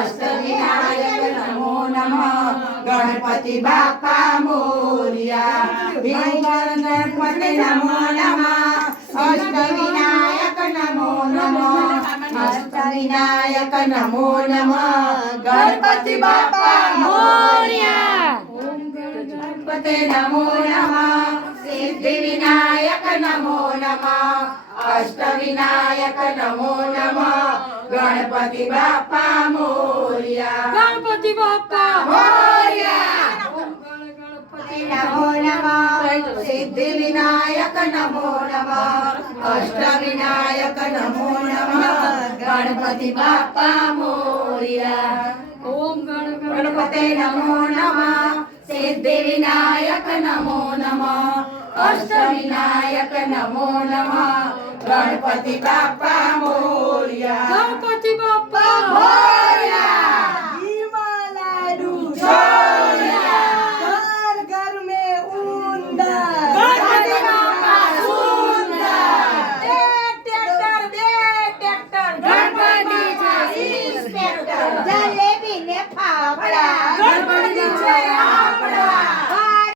અષ્ટવિનાયક નમો નમઃ ગણપતિ બાપા મોરિયા ગણપતિ નમો નમઃ અષ્ટવિનાયક નમો નમઃ અષ્ટવિનાયક નમો નમઃ ગણપતિ બાપા મોરિયા ગણપતિ નમો નમઃ સિદ્ધિવિનાયક નમો નમઃ અષ્ટવિનાયક નમો નમઃ ગણપતિ બાપા મોરિયા ગણપતિ બાપા મોરિયા ગણપતિ નમો નમઃ સિદ્ધિવિનાયક નમો નમઃ અષ્ટવિનાયક નમો નમઃ ગણપતિ બાપા મોરિયા ઓમ ગણપતે નમો નમઃ સિદ્ધિવિનાયક નમો નમઃ અષ્ટવિનાયક નમો નમઃ ગણપતિ બાપા મોરિયા ગણપતિ બાપા મોરિયા लाडू छोड़िया घर घर में ऊंदा गणपति बापा सुंदर ટ્રેક્ટર गणपति का इंस्पेक्टर जलेबी ने फाफड़ा